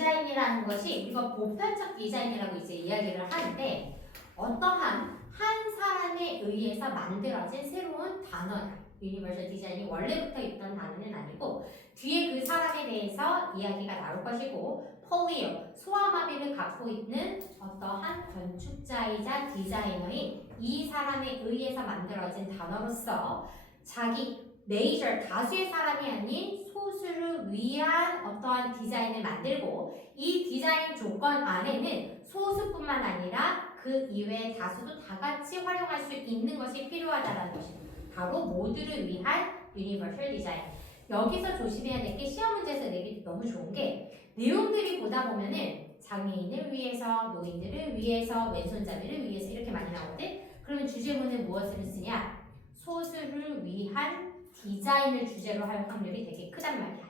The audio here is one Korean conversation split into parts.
디자인이라는 것이 우리가 보편적 디자인이라고 이제 이야기를 하는데 어떠한 한 사람에 의해서 만들어진 새로운 단어야. 유니버셜 디자인이 원래부터 있던 단어는 아니고 뒤에 그 사람에 대해서 이야기가 나올 것이고 폴리오, 소아마비를 갖고 있는 어떠한 건축자이자 디자이너인 이 사람에 의해서 만들어진 단어로서 자기 메이저 다수의 사람이 아닌 소수를 위한 어떠한 디자인을 만들고 이 디자인 조건 안에는 소수뿐만 아니라 그 이외의 다수도 다 같이 활용할 수 있는 것이 필요하다는 것입니다. 바로 모두를 위한 유니버셜 디자인. 여기서 조심해야 될 게 시험 문제에서 내기 너무 좋은 게 내용들이 보다 보면은 장애인을 위해서, 노인들을 위해서, 왼손잡이를 위해서 이렇게 많이 나오거든. 그러면 주제문은 무엇을 쓰냐? 소수를 위한 디자인을 주제로 할 확률이 되게 크단 말이야.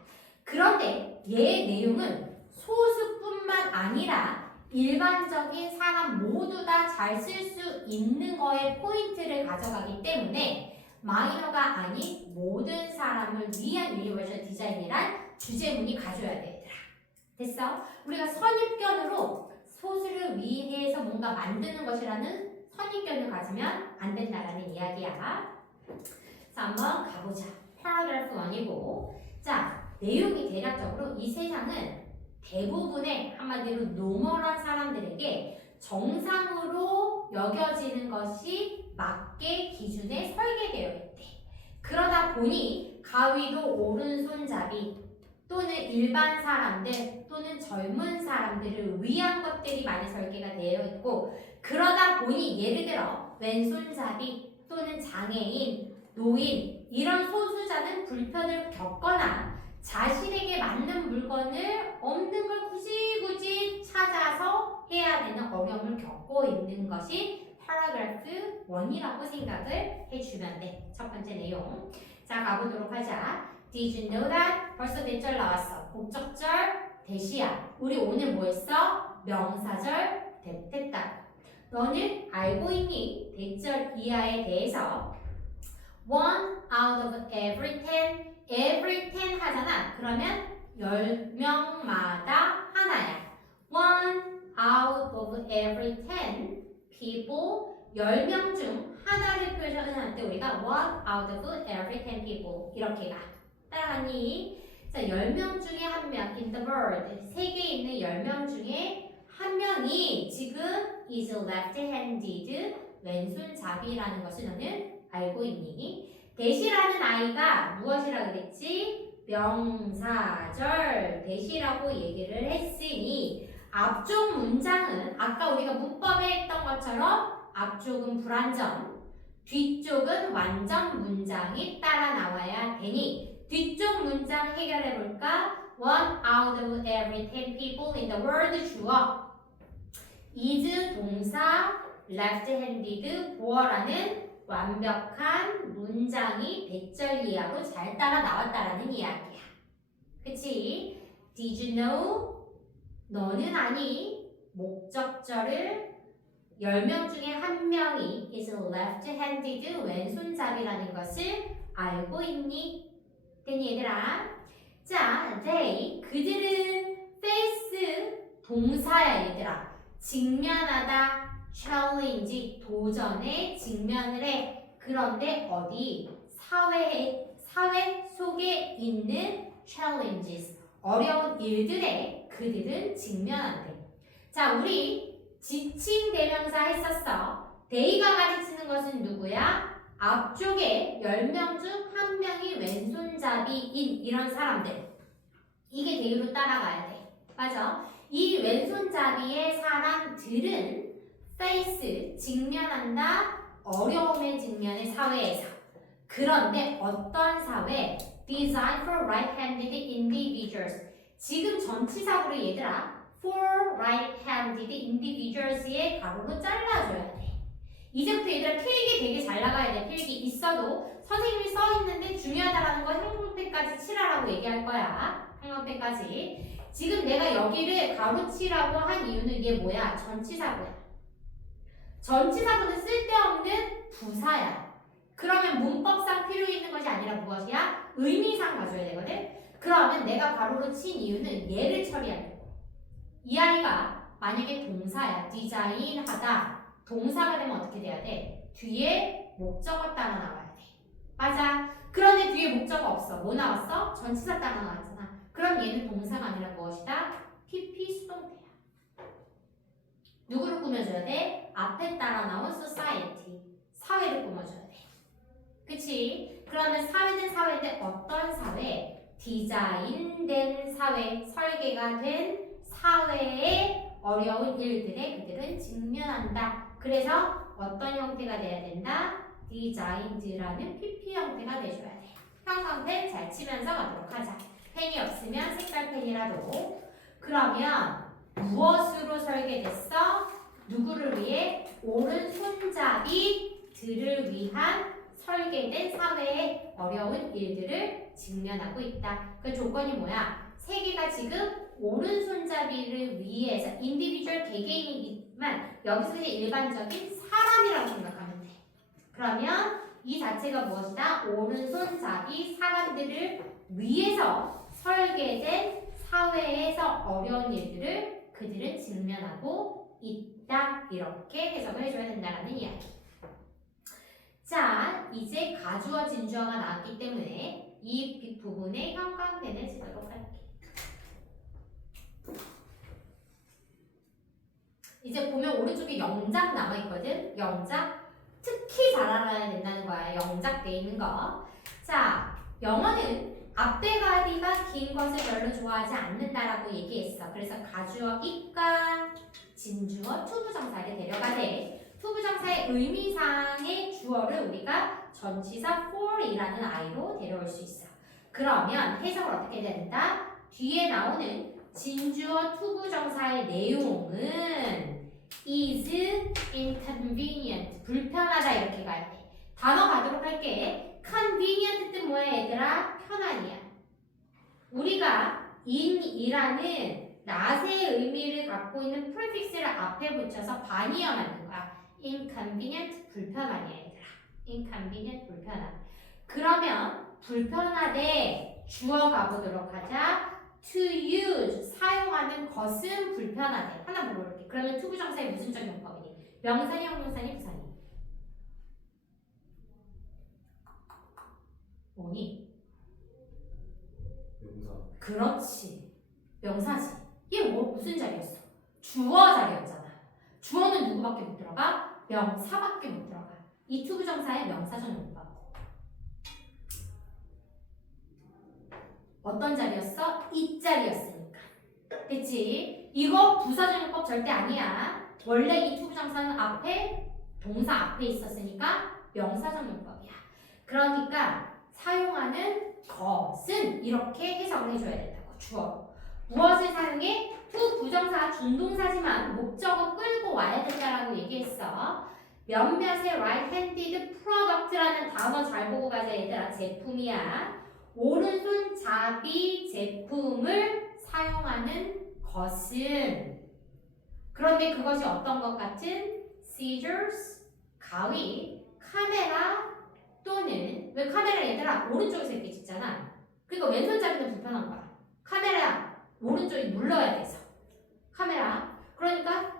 그런데 얘의 내용은 소수뿐만 아니라 일반적인 사람 모두 다 잘 쓸 수 있는 거에 포인트를 가져가기 때문에 마이너가 아닌 모든 사람을 위한 유니버셜 디자인이란 주제문이 가져야 돼, 얘들아. 됐어? 우리가 선입견으로 소수를 위해서 뭔가 만드는 것이라는 선입견을 가지면 안 된다라는 이야기야. 자, 한번 가보자. paragraph 1이고 자, 내용이 대략적으로 이 세상은 대부분의 한마디로 노멀한 사람들에게 정상으로 여겨지는 것이 맞게 기준에 설계되어 있대. 그러다 보니 가위도 오른손잡이 또는 일반 사람들 또는 젊은 사람들을 위한 것들이 많이 설계가 되어 있고 그러다 보니 예를 들어 왼손잡이 또는 장애인, 노인 이런 소수자는 불편을 겪거나 자신에게 맞는 물건을 없는 걸 굳이 찾아서 해야 되는 어려움을 겪고 있는 것이 paragraph 1이라고 생각을 해주면 돼. 첫 번째 내용. 자, 가보도록 하자. Did you know that? 벌써 대절 나왔어. 목적절 대시야. 우리 오늘 뭐 했어? 명사절 됐다. 너는 알고 있니? 대절 이하에 대해서 one out of every 10 하잖아. 그러면 10명마다 하나야. one out of every 10 people 10명 중 하나를 표현할 때 우리가 one out of every 10 people 이렇게 가. 따라가니? 자, 10명 중에 한 명 in the world 세계에 있는 10명 중에 한 명이 지금 is left-handed 왼손잡이라는 것을 너는 알고 있니? 대시라는 아이가 무엇이라 그랬지? 명사절 대시라고 얘기를 했으니 앞쪽 문장은 아까 우리가 문법에 했던 것처럼 앞쪽은 불완전, 뒤쪽은 완전 문장이 따라 나와야 되니 뒤쪽 문장 해결해 볼까? One out of every 10 people in the world 주어 is 동사 left-handed 보어라는 완벽한 문장이 대절 이하로 잘 따라 나왔다라는 이야기야. 그치? Did you know? 너는 아니? 목적절을 10명 중에 한 명이 is left-handed 왼손잡이라는 것을 알고 있니? 됐니 얘들아? 자, they 그들은 face 동사야 얘들아. 직면하다 challenge 도전에 직면을 해. 그런데 어디? 사회 속에 있는 challenges 어려운 일들에 그들은 직면한대. 자, 우리 지칭 대명사 했었어. they가 가르치는 것은 누구야? 앞쪽에 10명 중 한 명이 왼손잡이인 이런 사람들. 이게 they로 따라가야 돼. 맞아? 이 왼손잡이의 사람들은 face, 직면한다, 어려움에 직면해 사회에서. 그런데 어떤 사회? Design for right-handed individuals. 지금 전치사구로 얘들아, for right-handed individuals의 가로로 잘라줘야 돼. 이제부터 얘들아 필기 되게 잘 나가야 돼. 필기 있어도 선생님이 써있는데 중요하다라는 거 형광펜까지 칠하라고 얘기할 거야. 형광펜까지. 지금 내가 여기를 가로치라고 한 이유는 이게 뭐야? 전치사구야. 전치사구는 쓸데없는 부사야. 그러면 문법상 필요 있는 것이 아니라 무엇이야? 의미상 가져야 되거든? 그러면 내가 가로로 친 이유는 얘를 처리하려고. 이 아이가 만약에 동사야. 디자인하다. 동사가 되면 어떻게 돼야 돼? 뒤에 목적어 따라 나와야 돼. 맞아. 그런데 뒤에 목적어 없어. 뭐 나왔어? 전치사 따라 나왔잖아. 그럼 얘는 동사가 아니라 무엇이다? PP 수동태야. 누구를 꾸며줘야 돼? 앞에 따라 나온 society. 사회를 꾸며줘야 돼. 그치? 그러면 사회는 사회인데 어떤 사회? 디자인된 사회, 설계가 된 사회의 어려운 일들에 그들은 직면한다. 그래서 어떤 형태가 돼야 된다? 디자인드라는 PP 형태가 돼줘야 돼. 형광펜 잘 치면서 가도록 하자. 펜이 없으면 색깔펜이라도. 그러면 무엇으로 설계됐어? 누구를 위해? 오른손잡이들을 위한 설계된 사회의 어려운 일들을 직면하고 있다. 그 조건이 뭐야? 세 개가 지금 오른손잡이를 위해서 인디비주얼 개개인이지만 여기서 일반적인 사람이라고 생각하면 돼. 그러면 이 자체가 무엇이다? 오른손잡이 사람들을 위해서 설계된 사회에서 어려운 일들을 그들은 직면하고 있다. 이렇게 해석을 해줘야 된다는 이야기. 자, 이제 가주어 진주어가 나왔기 때문에 이 부분에 형광펜을 쓰도록 할게. 이제 보면 오른쪽에 영작 남아있거든? 영작. 특히 잘 알아야 된다는 거야. 영작 돼 있는 거. 자, 영어는 앞대가리가 긴 것을 별로 좋아하지 않는다라고 얘기했어. 그래서 가주어 it과 진주어 투부정사를 데려가되 투부정사의 의미상의 주어를 우리가 전치사 for이라는 아이로 데려올 수 있어. 그러면 해석을 어떻게 된다? 뒤에 나오는 진주어 투부정사의 내용은 is inconvenient, 불편하다 이렇게 가야 돼. 단어 가도록 할게. convenient 뜻 뭐야 얘들아? 편안이야. 우리가 in이라는 not의 의미를 갖고 있는 prefix를 앞에 붙여서 반의어 만든 거야. inconvenient, 불편하냐 얘들아. inconvenient, 불편한. 그러면 불편하대 주어 가보도록 하자. to use, 사용하는 것은 불편하대. 하나 물어볼게. 그러면 투부정사의 무슨 적용법이니? 명사니, 형용사니, 부사니? 뭐니? 명사. 그렇지. 명사지. 얘 무슨 자리였어? 주어 자리였잖아. 주어는 누구밖에 못 들어가? 명사밖에 못 들어가. 이 투부정사의 명사 적용법. 어떤 자리였어? 이 자리였으니까. 그치? 이거 부사적용법 절대 아니야. 원래 이 투부정사는 앞에 동사 앞에 있었으니까 명사적용법이야. 그러니까 사용하는 것은 이렇게 해석을 해줘야 된다고. 주어. 무엇을 사용해? 투부정사 준동사지만 목적어 끌고 와야 된다라고 얘기했어. 몇몇의 right-handed product라는 단어 잘 보고 가자 얘들아. 제품이야. 오른손잡이 제품을 사용하는 것은, 그런데 그것이 어떤 것 같은? scissors, 가위, 카메라 또는, 왜 카메라 얘들아 오른쪽에서 이렇게 찍잖아. 그러니까 왼손잡이는 불편한 거야. 카메라 오른쪽이 눌러야 돼서. 카메라, 그러니까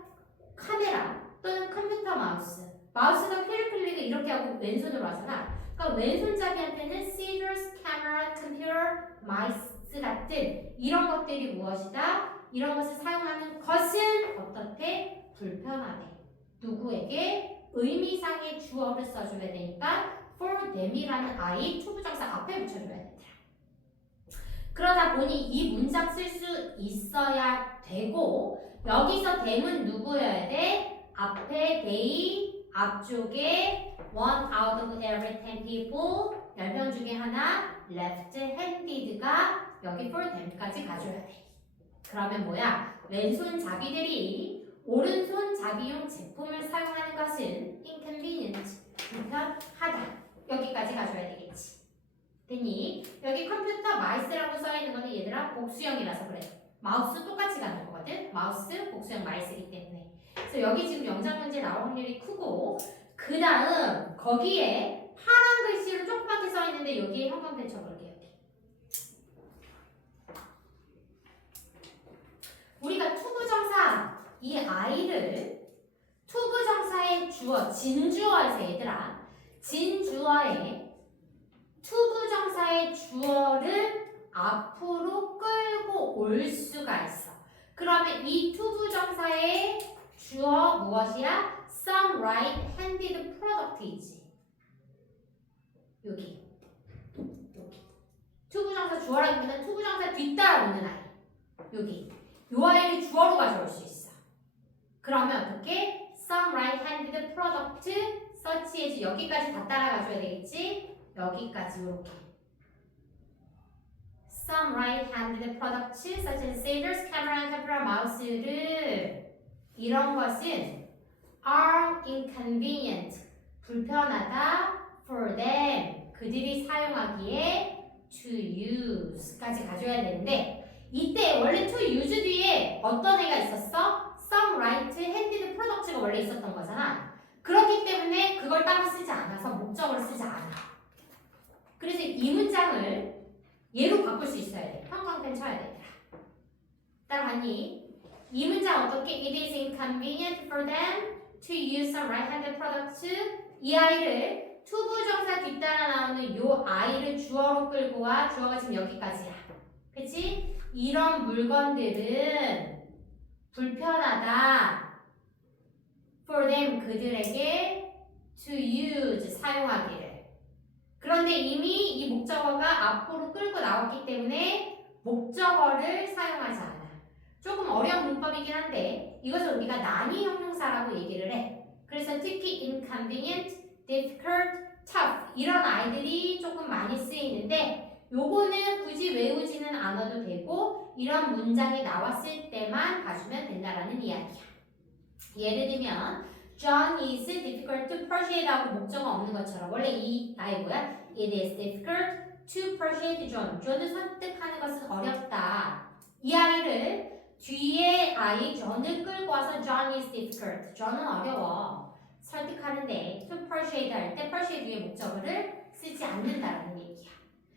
카메라 또는 컴퓨터 마우스. 마우스가 휠 클릭을 이렇게 하고 왼손으로 하잖아. 그러니까 왼손잡이한테는 scissors, camera, computer, mouse 같은 이런 것들이 무엇이다? 이런 것을 사용하는 것은 어떻대? 불편하대. 누구에게? 의미상의 주어를 써줘야 되니까 for them이라는 아이 투부정사 앞에 붙여줘야 된다. 그러다 보니 이 문장 쓸 수 있어야 되고 여기서 them은 누구여야 돼? 앞에 they, 앞쪽에 one out of every 10 people, 10명 중에 하나 left-handed가 여기 for them까지 가줘야 돼. 그러면 뭐야? 왼손잡이들이 오른손잡이용 제품을 사용하는 것은 inconvenient, 불편하다. 여기까지 가줘야 되겠지. 됐니? 여기 컴퓨터 마이스라고 써있는 거는 얘들아 복수형이라서 그래. 마우스 똑같이 가는 거거든. 마우스 복수형 마이스이기 때문에. 그래서 여기 지금 영장 문제 나올 확률이 크고 그 다음 거기에 파란 글씨로 조그맣게 써있는데 여기에 형광펜 쳐볼게요. 우리가 투부정 이 I를 투부정사의 주어, 진주어에서 얘들아, 진주어에 투부정사의 주어를 앞으로 끌고 올 수가 있어. 그러면 이 투부정사의 주어 무엇이야? Some right-handed product이지. 여기. 투부정사 주어라기보다는 투부정사 뒤따라 오는 아이. 여기. 요 아이를 주어로 가져올 수 있어. 그러면 어떻게? Some right-handed product such as 여기까지 다 따라가줘야 되겠지? 여기까지 이렇게. Some right-handed products such as scissors, camera, and camera mouse를 이런 것은 are inconvenient, 불편하다 for them, 그들이 사용하기에 to use까지 가져야 되는데 이때 원래 to use 뒤에 어떤 애가 있었어? Some right-handed products가 원래 있었던 거잖아. 그렇기 때문에 그걸 따로 쓰지 않아서 목적으로 쓰지 않아. 그래서 이 문장을 얘로 바꿀 수 있어야 돼. 형광펜 쳐야 돼. 따라가니? 이 문장 어떻게? It is inconvenient for them to use some right-handed products. 이 아이를 투부정사 뒤따라 나오는 요 아이를 주어로 끌고 와. 주어가 지금 여기까지야. 그치? 이런 물건들은 불편하다. For them, 그들에게 to use, 사용하기를. 그런데 이미 이 목적어가 앞으로 끌고 나왔기 때문에 목적어를 사용하지 않아. 조금 어려운 문법이긴 한데 이것을 우리가 난이 형용사라고 얘기를 해. 그래서 특히 inconvenient, difficult, tough 이런 아이들이 조금 많이 쓰이는데 요거는 굳이 외우지는 않아도 되고 이런 문장이 나왔을 때만 봐주면 된다라는 이야기야. 예를 들면 John is difficult to persuade하고 목적어 없는 것처럼 원래 이 아이 뭐야? It is difficult to persuade John. John을 설득하는 것은 어렵다. 이 아이를 뒤에 아이 John을 끌고 와서 John is difficult. John은 어려워. 설득하는데 to persuade 할 때 persuade 뒤에 목적어를 쓰지 않는다라는 얘기야.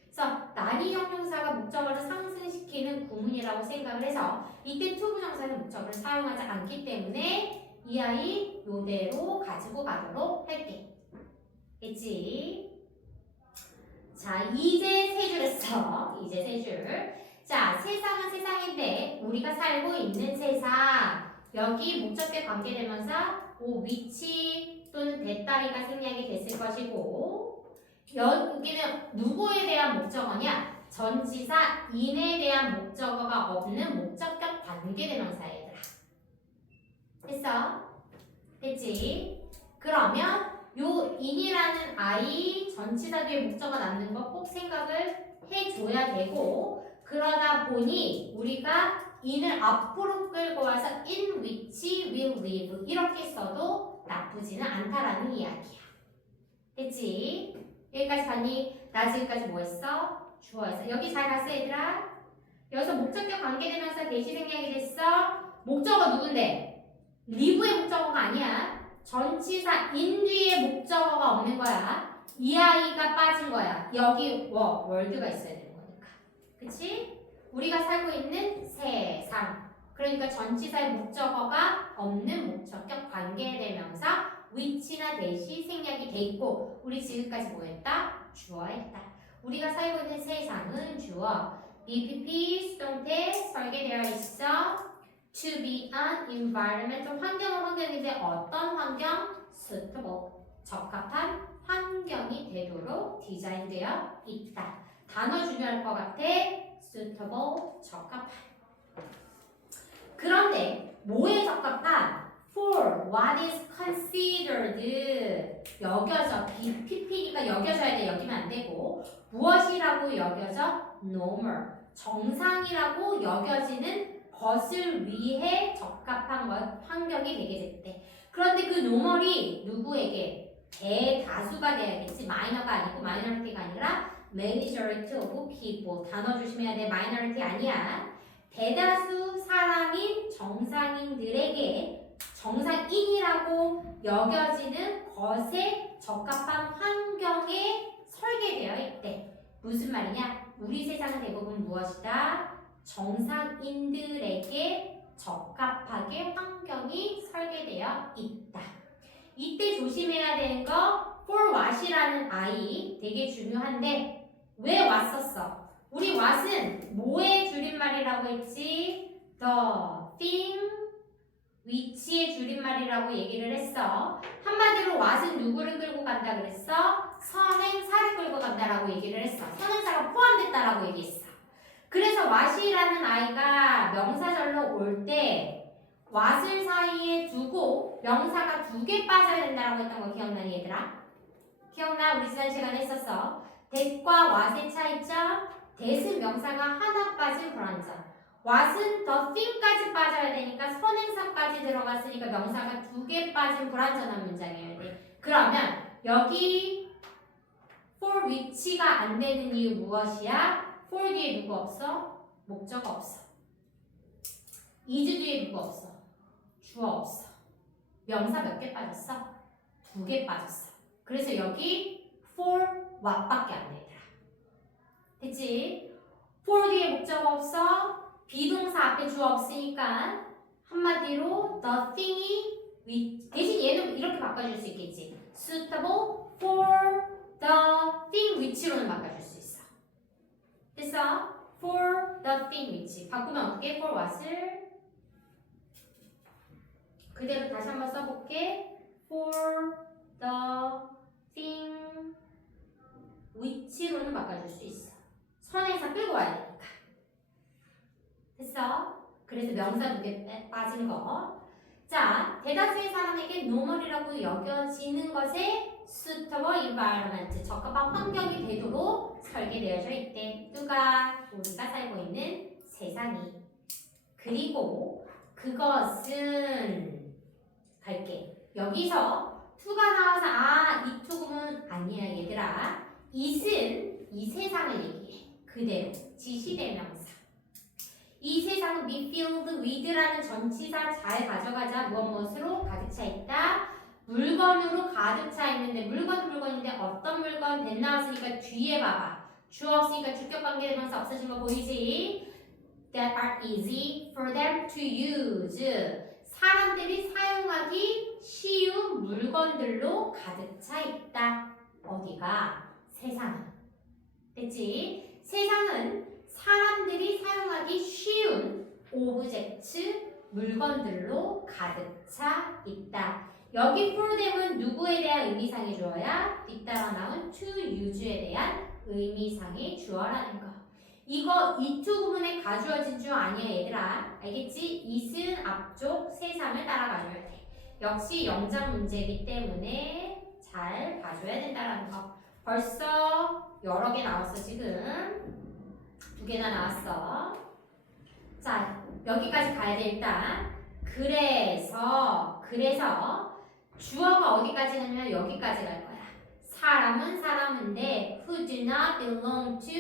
그래서 난이 형용사가 목적어를 상승시키는 구문이라고 생각을 해서 이때 to 부정사는 목적어를 사용하지 않기 때문에 이 아이 요대로 가지고 가도록 할게. 됐지? 자, 이제 세 줄 했어. 이제 세 줄. 자, 세상은 세상인데 우리가 살고 있는 세상. 여기 목적대 관계대명사 오 위치 또는 대따리가 생략이 됐을 것이고 여기는 누구에 대한 목적어냐? 전치사 인에 대한 목적어가 없는 목적격 관계대명사야. 됐어? 됐지? 그러면 요 인이라는 아이 전치사 뒤에 목적어 남는 거 꼭 생각을 해줘야 되고 그러다 보니 우리가 인을 앞으로 끌고 와서 in which will live 이렇게 써도 나쁘지는 않다라는 이야기야. 됐지? 여기까지 봤니? 나 지금까지 뭐 했어? 주어 했어. 여기 잘 봤어 얘들아? 여기서 목적격 관계대명사 대시 생략이 됐어? 목적어 누군데? live의 목적어가 아니야. 전치사 in 뒤에 목적어가 없는 거야. 이 아이가 빠진 거야. 여기 월드가 있어야 되는 거니까. 그치? 우리가 살고 있는 세상. 그러니까 전치사의 목적어가 없는 목적격 관계대명사 which나 that이 생략이 돼 있고 우리 지금까지 뭐 했다? 주어 했다. 우리가 살고 있는 세상은 주어. BPP 수동태 설계되어 있어. To be an environmental 환경은 환경인데 어떤 환경? suitable 적합한 환경이 되도록 디자인되어 있다. 단어 중요할 것 같아. suitable 적합한. 그런데 뭐에 적합한? For what is considered 여겨져. PP가 여겨져야 돼. 여기면 안 되고 무엇이라고 여겨져? normal 정상이라고 여겨지는 것을 위해 적합한 것, 환경이 되게 됐대. 그런데 그 노멀이 누구에게? 대다수가 돼야겠지. 마이너가 아니고 마이너리티가 아니라 majority of people. 단어 조심해야 돼. 마이너리티 아니야. 대다수 사람인 정상인들에게 정상인이라고 여겨지는 것에 적합한 환경에 설계되어 있대. 무슨 말이냐? 우리 세상은 대부분 무엇이다? 정상인들에게 적합하게 환경이 설계되어 있다. 이때 조심해야 되는 거 for what이라는 아이 되게 중요한데 왜 왔었어? 우리 what은 뭐의 줄임말이라고 했지? the thing which의 줄임말이라고 얘기를 했어. 한마디로 what은 누구를 끌고 간다 그랬어? 선행사를 끌고 간다라고 얘기를 했어. 선행사가 포함됐다라고 얘기했어. 그래서 what이라는 아이가 명사절로 올 때 what을 사이에 두고 명사가 2개 빠져야 된다라고 했던 거 기억나니 얘들아? 기억나? 우리 지난 시간에 했었어. that과 what의 차이점? that은 명사가 하나 빠진 불완전. what은 the thing까지 빠져야 되니까 선행사까지 들어갔으니까 명사가 2개 빠진 불완전한 문장이어야 돼. 그러면 여기 for which가 안 되는 이유 무엇이야? for 뒤에 누구 없어? 목적 없어. is 뒤에 누구 없어? 주어 없어. 명사 몇 개 빠졌어? 2개 빠졌어. 그래서 여기 for what밖에 안 돼, 얘들아. 됐지? for 뒤에 목적 없어. 비동사 앞에 주어 없으니까 한마디로 the thing이 대신 얘는 이렇게 바꿔줄 수 있겠지. suitable for the thing which로는 바꿔줄 수 있어. 됐어? for the thing which 바꾸면 어떻게? for what을 그대로 다시 한번 써볼게. for the thing which로는 바꿔줄 수 있어. 선행사 끌고 와야 되니까. 됐어? 그래서 명사 2개 빠지는 거. 자, 대다수의 사람에게 normal이라고 여겨지는 것에 suitable environment, 적합한 환경이 되도록 설계되어져 있대. 누가? 우리가 살고 있는 세상이. 그리고 그것은 갈게. 여기서 to가 나와서 이 투구문 아니야 얘들아. it은 이 세상을 얘기해. 그대로 지시대명사. 이 세상은 be filled with라는 전치사 잘 가져가자. 무엇으로 가득 차 있다. 물건으로 가득 차 있는데 물건인데 어떤 물건? that 나왔으니까 뒤에 봐봐. 주어 없으니까 주격 관계대명사 없어진 거 보이지? that are easy for them to use. 사람들이 사용하기 쉬운 물건들로 가득 차 있다. 어디가? 세상은. 됐지? 세상은 사람들이 사용하기 쉬운 오브젝트, 물건들로 가득 차 있다. 여기 for them은 누구에 대한 의미상의 주어야? 뒤따라 나온 to use에 대한 의미상의 주어라는 거. 이거 이투 구문에 가주어진 주어 아니야 얘들아. 알겠지? it은 앞쪽 세상을 따라가줘야 돼. 역시 영장 문제이기 때문에 잘 봐줘야 된다는 거. 벌써 여러 개 나왔어 지금. 2개나 나왔어. 자, 여기까지 가야 돼 일단. 그래서 주어가 어디까지 가냐면 여기까지 갈 거야. 사람은 사람인데 who do not belong to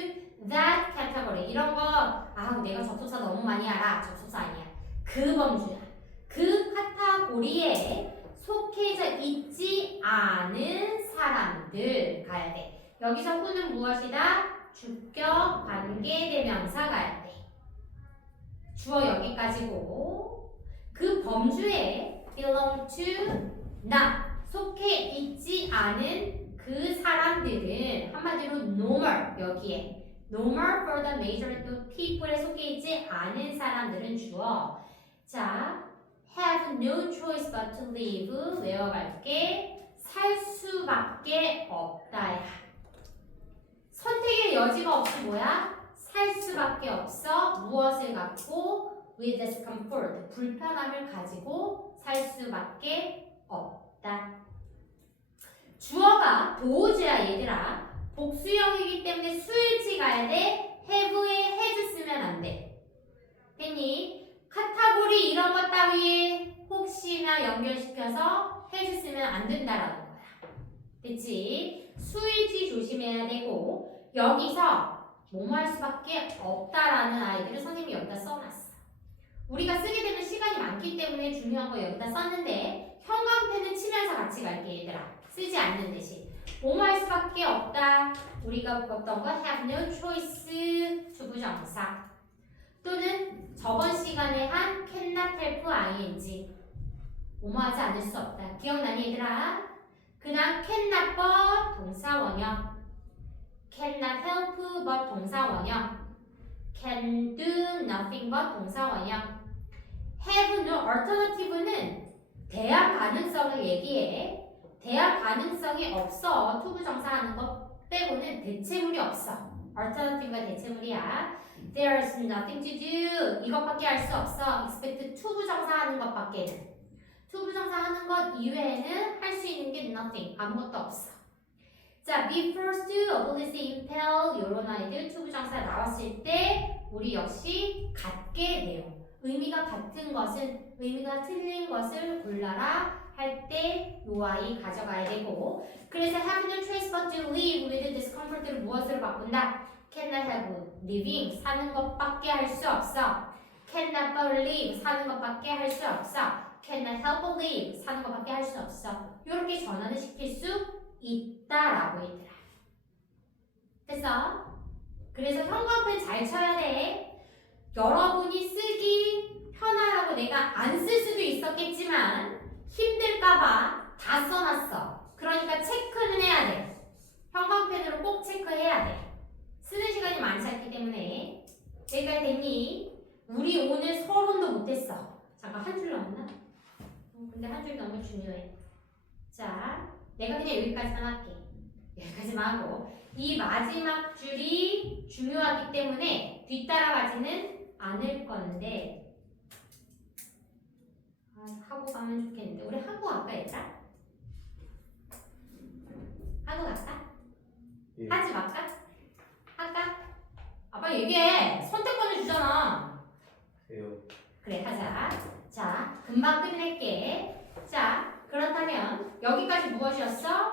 that category. 이런 거 내가 접속사 너무 많이 알아. 접속사 아니야. 그 범주야. 그 카테고리에 속해져 있지 않은 사람들 가야 돼. 여기서 who는 무엇이다? 주격 관계대명사 가야 돼. 주어 여기까지고 그 범주에 belong to not 속해 있지 않은 그 사람들은 한마디로 normal 여기에 normal for the majority of people에 속해 있지 않은 사람들은 주어. 자, have no choice but to live 외워갈게. 살 수밖에 없다야. 선택의 여지가 없이 뭐야? 살 수밖에 없어. 무엇을 갖고? with discomfort. 불편함을 가지고 살 수밖에 없다. 주어가 도우주야 얘들아. 복수형이기 때문에 수일치 가야 돼. have에 has 쓰면 안 돼. 됐니? 카테고리 이런 것 따위 혹시나 연결시켜서 has 쓰면 안 된다라는 거야. 됐지? 수일치 조심해야 되고 여기서 뭐뭐 할 수밖에 없다라는 아이들을 선생님이 여기다 써놨어. 우리가 쓰게 되면 시간이 많기 때문에 중요한 거 여기다 썼는데 형광펜은 치면서 같이 갈게 얘들아. 쓰지 않는 대신 뭐뭐 할 수밖에 없다. 우리가 봤던 거 have no choice 주부정사 또는 저번 시간에 한 cannot help ing 뭐뭐하지 않을 수 없다. 기억나니 얘들아? 그 다음 cannot 동사 원형, cannot help but 동사 원형, can do nothing but 동사 원형, have no alternative는 대항 가능성을 얘기해. 대항 가능성이 없어. 투부정사 하는 것 빼고는 대체물이 없어. alternative가 대체물이야. There's nothing to do. 이것밖에 할 수 없어. expect 투부정사 하는 것밖에는. 투부정사 하는 것 이외에는 할 수 있는 게 nothing. 아무것도 없어. 자, be first, obviously, impel 요런 아이들 투부정사 나왔을 때 우리 역시 같게 내용. 의미가 같은 것은 의미가 틀린 것을 골라라 할 때 요 아이 가져가야 되고, 그래서 have no choice but to live with discomfort를 무엇으로 바꾼다? cannot have living 사는 것밖에 할 수 없어. cannot but live 사는 것밖에 할 수 없어. cannot help live 사는 것밖에 할 수 없어. 이렇게 전환을 시킬 수 있다라고 얘들아. 됐어? 그래서 형광펜 잘 쳐야 돼. 여러분이 쓰기 편하라고 내가 안 쓸 수도 있었겠지만 힘들까봐 다 써놨어. 그러니까 체크는 해야 돼. 형광펜으로 꼭 체크해야 돼. 쓰는 시간이 많지 않기 때문에. 여기까지 됐니? 우리 오늘 서론도 못했어. 잠깐 한 줄 남았나? 근데 한 줄 너무 중요해. 자, 내가 그냥 여기까지만 할게. 여기까지만 하고 이 마지막 줄이 중요하기 때문에 뒤따라가지는 않을 건데 하고 가면 좋겠는데 우리 하고 갈까 얘들아? 하고 갈까? 예. 하지 말까? 할까? 아빠 얘기해. 선택권을 주잖아. 해요. 그래 하자. 자 금방 끝낼게. 자 그렇다면 여기까지 무엇이었어?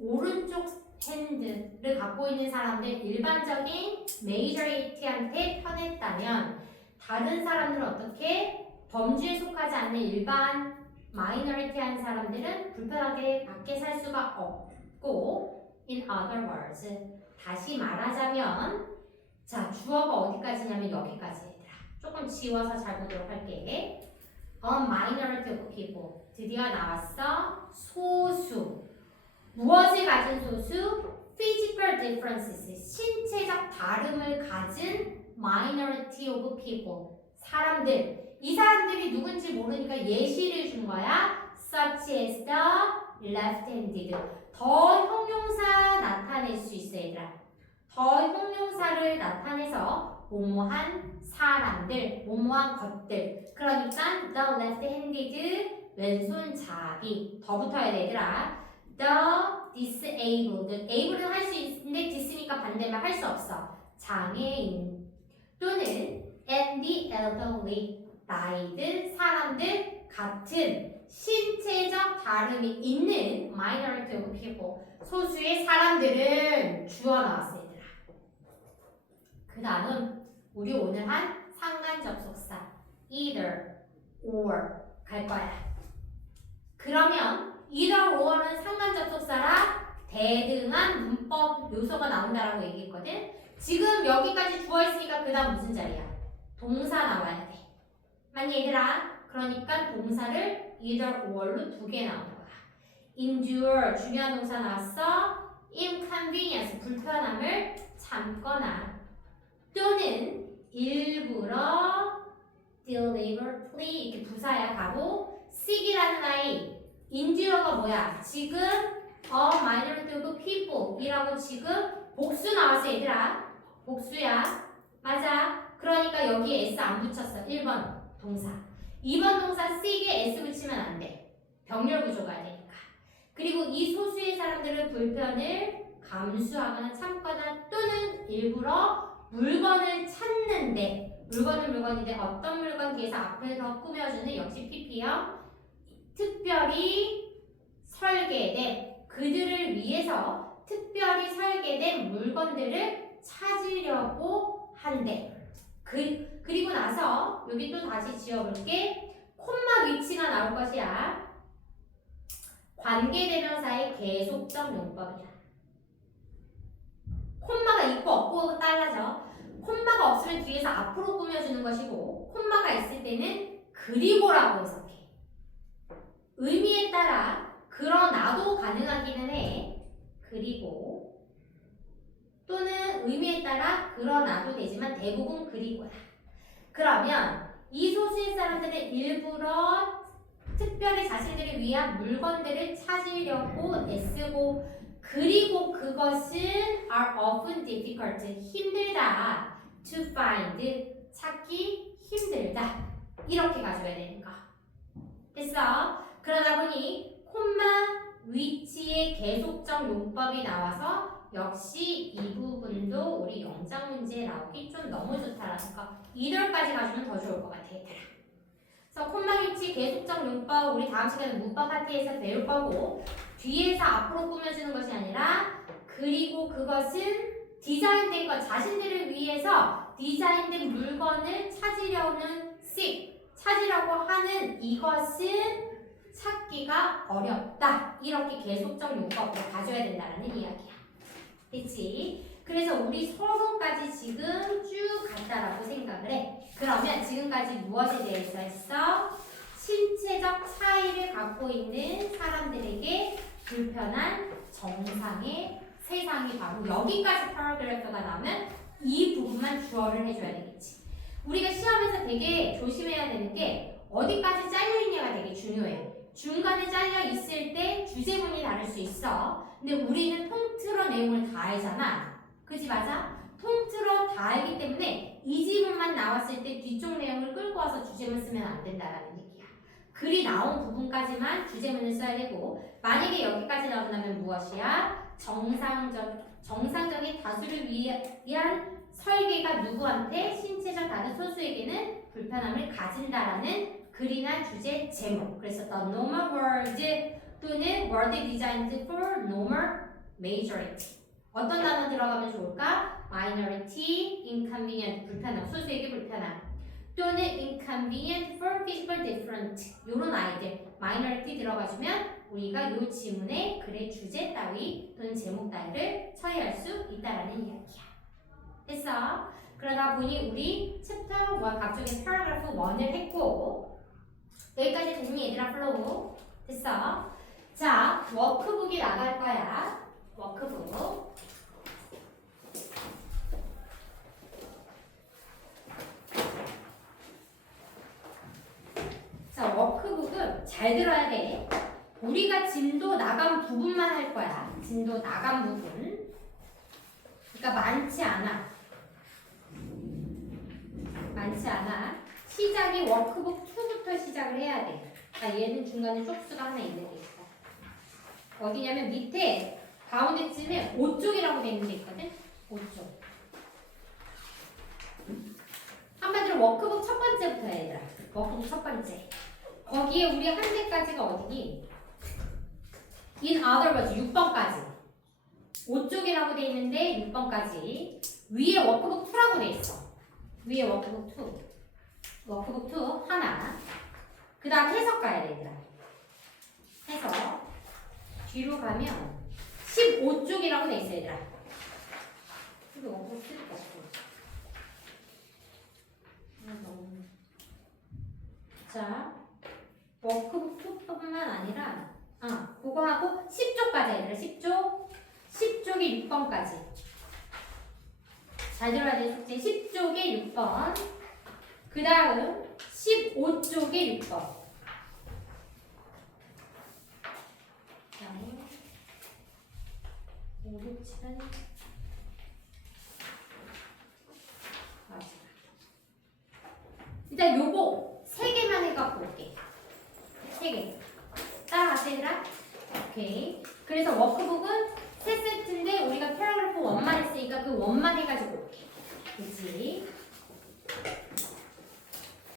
오른쪽 핸드를 갖고 있는 사람들 일반적인 메이저리티한테 편했다면 다른 사람들은 어떻게? 범주에 속하지 않는 일반 마이너리티한 사람들은 불편하게 밖에 살 수가 없고 in other words 다시 말하자면 자 주어가 어디까지냐면 여기까지 얘들아. 조금 지워서 잘 보도록 할게. A minority of people 드디어 나왔어. 소수 무엇을 가진 소수? Physical differences 신체적 다름을 가진 minority of people 사람들 이 사람들이 누군지 모르니까 예시를 준 거야. Such as the left-handed. 더 형용사 나타낼 수 있어 얘들아. 더 형용사를 나타내서 뭐뭐한 사람들, 뭐뭐한 것들. 그러니까 the left-handed 왼손잡이 더 붙어야 돼 얘들아. The disabled. able은 할 수 있는데 dis니까 반대말 할 수 없어. 장애인 또는 and the elderly. 나이든 사람들 같은 신체적 다름이 있는 minority of people 소수의 사람들은 주어 나왔어 얘들아. 그 다음 우리 오늘 한 상관접속사 either or 갈 거야. 그러면 either or는 상관접속사라 대등한 문법 요소가 나온다라고 얘기했거든. 지금 여기까지 주어 있으니까 그 다음 무슨 자리야? 동사 나와야 돼. 맞니 얘들아? 그러니까 동사를 either or로 두 개 나온 거야. endure 중요한 동사 나왔어. inconvenience 불편함을 참거나 또는 일부러 deliberately 이렇게 부사야 가고 seek이라는 아이 endure가 뭐야? 지금 a minority of people 이라고 지금 복수 나왔어 얘들아. 복수야. 맞아. 그러니까 여기에 s 안 붙였어. 1번 동사. 2번 동사 seek에 s 붙이면 안 돼. 병렬 구조가 되니까. 그리고 이 소수의 사람들은 불편을 감수하거나 참거나 또는 일부러 물건을 찾는데 물건은 물건인데 어떤 물건 뒤에서 앞에서 꾸며주는 역시 PP형 특별히 설계된 그들을 위해서 특별히 설계된 물건들을 찾으려고 한대. 그리고 나서 여기 또 다시 지어볼게. 콤마 위치가 나올 것이야. 관계대명사의 계속적 용법이야. 콤마가 있고 없고 달라져. 콤마가 없으면 뒤에서 앞으로 꾸며주는 것이고 콤마가 있을 때는 그리고라고 해석해. 의미에 따라 그러나도 가능하기는 해. 그리고 또는 의미에 따라 그러나도 되지만 대부분 그리고야. 그러면 이 소수의 사람들은 일부러 특별히 자신들을 위한 물건들을 찾으려고 애쓰고 그리고 그것은 are often difficult, 힘들다. to find, 찾기 힘들다. 이렇게 가져야 되는 거. 됐어? 그러다 보니 콤마 위치의 계속적 용법이 나와서 역시 이 부분도 우리 영장 문제에 나오기 좀 너무 좋다라는 거. 이들까지 가주면 더 좋을 것 같아, 얘들아. 그래서 콤마 위치 계속적 용법 우리 다음 시간에 문법 파트에서 배울 거고 뒤에서 앞으로 꾸며주는 것이 아니라 그리고 그것은 디자인된 것 자신들을 위해서 디자인된 물건을 찾으려는 찾으려고 하는 이것은 찾기가 어렵다. 이렇게 계속적 용법으로 가져야 된다는 이야기야. 그치? 그래서 우리 서로까지 지금 쭉 갔다라고 생각을 해. 그러면 지금까지 무엇에 대해서 했어? 신체적 차이를 갖고 있는 사람들에게 불편한 정상의 세상이 바로 여기까지 패러그래프가 나오면 이 부분만 주어를 해줘야 되겠지. 우리가 시험에서 되게 조심해야 되는 게 어디까지 잘려있냐가 되게 중요해. 중간에 잘려 있을 때 주제문이 다를 수 있어. 근데 우리는 통틀어 내용을 다 알잖아. 그지 맞아? 통틀어 다 알기 때문에 이 지문만 나왔을 때 뒤쪽 내용을 끌고 와서 주제문 쓰면 안 된다라는 얘기야. 글이 나온 부분까지만 주제문을 써야 되고 만약에 여기까지 나온다면 무엇이야? 정상적인 다수를 위한 설계가 누구한테 신체적 다른 소수에게는 불편함을 가진다라는 글이나 주제 제목. 그래서 the normal word 또는 word designed for normal majority. 어떤 단어 들어가면 좋을까? minority, inconvenient, 불편함, 소수에게 불편함. 또는 inconvenient for people different. 요런 아이들 minority 들어가주면 우리가 요 지문의 글의 주제 따위 또는 제목 따위를 처리할 수 있다라는 이야기야. 됐어? 그러다 보니 우리 챕터 1 각종의 패러그래프 1을 했고 여기까지 됐니 얘들아 플로우? 됐어? 자 워크북이 나갈 거야. 워크북. 자 워크북은 잘 들어야 돼. 우리가 진도 나간 부분만 할 거야. 진도 나간 부분. 그러니까 많지 않아. 시작이 워크북 2부터 시작을 해야 돼. 아, 얘는 중간에 쪽수가 하나 있는 게 있어. 어디냐면 밑에 가운데쯤에 5쪽이라고 돼 있는 게 있거든. 5쪽. 한마디로 워크북 첫 번째부터 해, 얘들아. 워크북 첫 번째. 거기에 우리 한 대까지가 어디니? In other words, 6번까지. 5쪽이라고 돼 있는데 6번까지. 위에 워크북 2라고 돼 있어. 위에 워크북 2. 워크북 2 하나. 그 다음 해석 가야 돼, 얘들아. 해석. 뒤로 가면 15쪽이라고 돼 있어, 얘들아. 이거 워크북 3도 없고. 자, 워크북 2뿐만 아니라 그거 하고 10쪽까지 얘들아. 10쪽. 10쪽이 6번까지. 잘 들어야 돼, 숙제. 10쪽에 6번. 그 다음 15쪽에 6번. 5, 6, 7은 맞아. 일단 요거 3개만 해갖고 올게. 3개. 따라가세요, 얘들아. 오케이. 그래서 워크북은